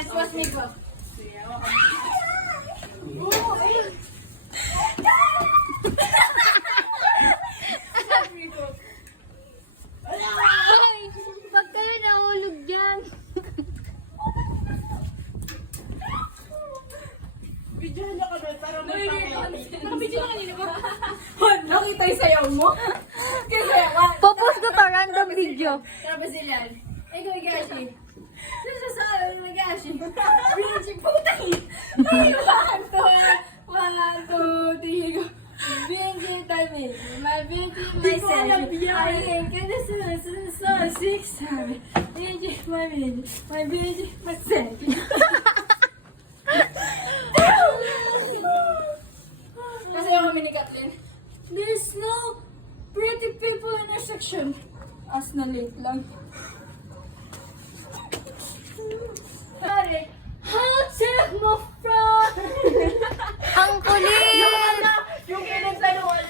Let's watch me go. Ay, pag kayo nahulog dyan. Bidyohan niya kami para nakabidyo na kanina ba? Nakita yung sayaw mo? Kaya sayawan. Popost ko to, random video. Tapos sila. Ikaw, Gashi. Sasasabi mo, Gashi. Binchi, putang ina. Ay, 1, 2, 3, go. Binchi, tami. My Binchi, my section. I am gonna so 6, 7. Binchi, my Binchi. My Binchi, my section. Kasi yung kami ni Kathleen. There's no pretty people in our section. As na late lang. Pare, I'll take my front. Ang kulit! Yung kinagsaluan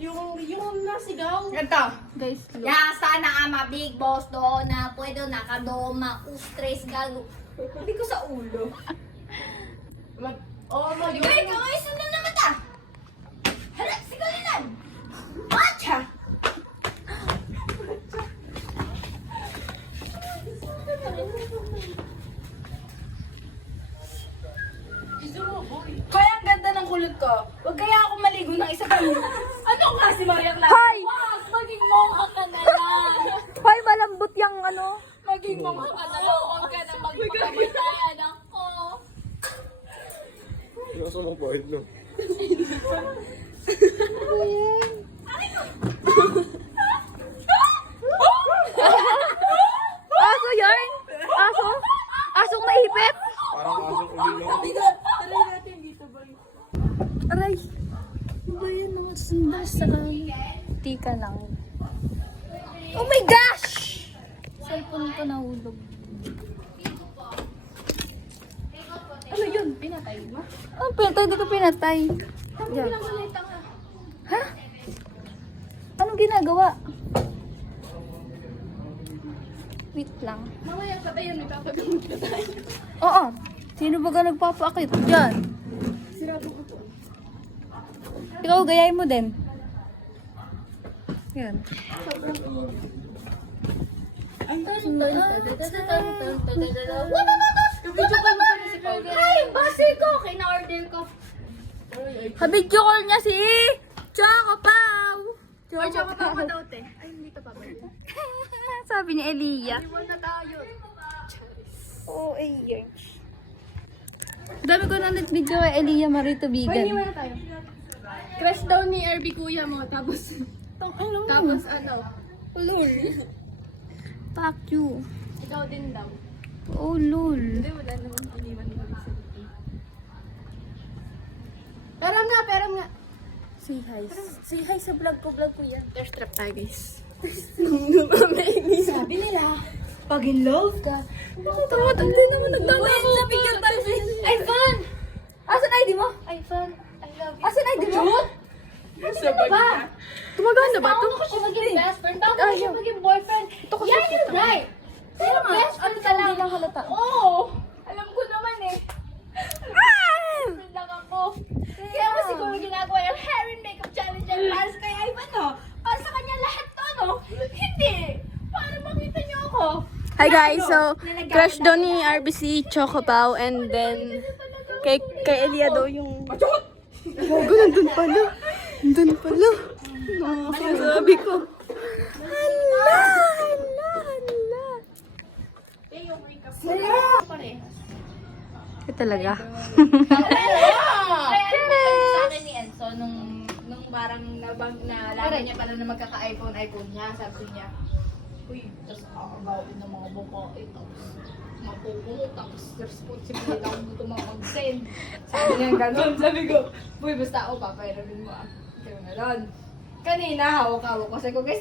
yung nasigaw. Ito. Guys, look. Ya, sana ama big boss do na pwede nakadoma ustres gago. Hindi ko sa ulo. Mag-yun. Ikaw ay sundan na mata. Hala, sigalinan. Macha. Kaya ang ganda ng kulot ko. Huwag kaya ako maligo ng isa pa. Ano klase Maria Clara? Hoy! Wag, maging mongha ka na lang. Hoy, malambot yung ano. Maging mongha ka na lang. Huwag ka na magpakamatay, anak ko. Nasa mo pa ito. Aso yarn? Aso? Asong naipit? Parang asong ulo. Tara natin dito, boy. Aray. Ano ba yun? Nakasunda sa tika lang. Oh my gosh! Cellphone ko nahulog. Ano yun? Pinatay mo? Oh, pinatay. Hindi ko pinatay. Diyan. Ha? Anong ginagawa? Wait lang. Mamaya patayan, nagpapagamot ka tayo. Oo. Sino ba ka nagpapaakit? Diyan. Sirado ko po. Ikaw, gayahin mo din. Yan. Sobrang init. Video call mo pa si Paul. Ay, base ko kina-order ko. Habidyo call niya si Choco Pau. Or tsaka pa pa daw, te. Ay, hindi pa pa ba? Sabi ni Elia. Iwan na tayo. Oo, Elia. Dami ko na nag-video kay Elia Marito Hoy, Bigan. hindi na tayo. Crush daw ni RB kuya mo, tapos... Tapos ano? Lol. Fuck you. Ikaw din daw. Oh, lol. Hindi, wala naman iniwan mo sa likod. Peram nga. Say hi. Say hi sa vlog ko yan. Thirst trap tayo, guys. Sabi nila, pag in love ka, Hindi naman nagdama ako. sa picture tayo. Ay, fun! Asan ID mo? Ay, fun. I love you. Asan ID mo? Sabag na. Tumaganda ba ito? Paano ko siya maging best friend? Paano ko siya maging boyfriend? Yan yung right. Pero best friend ka lang. Hindi lang halata. Oo! Alam ko naman eh. Friend lang ako. Kaya mo siguro ginagawa yung hair and makeup challenge yan para sa kay Ivan, no? Para sa kanya lahat to, no? Hindi! Para makita niyo ako. Hi guys, so crush daw ni RBC Choco Pau and then kay Elia daw yung... Gago, nandun pala. Nandun pala. Sabi ko. Hala. Eh, yung makeup. Ito talaga. Kaya ano ba sa akin ni Enzo nung parang nalaman niya pala na magkaka-iPhone niya, sabi niya, uy, tapos kakagawin ng mga babae, tapos mapupuno, tapos responsible lang dito mag-send. Sabi niya gano'n, sabi ko, uy, basta ako, papairamin mo ah. Ikaw na lang. Kanina, hawak-hawak ko. Sabi ko, guys,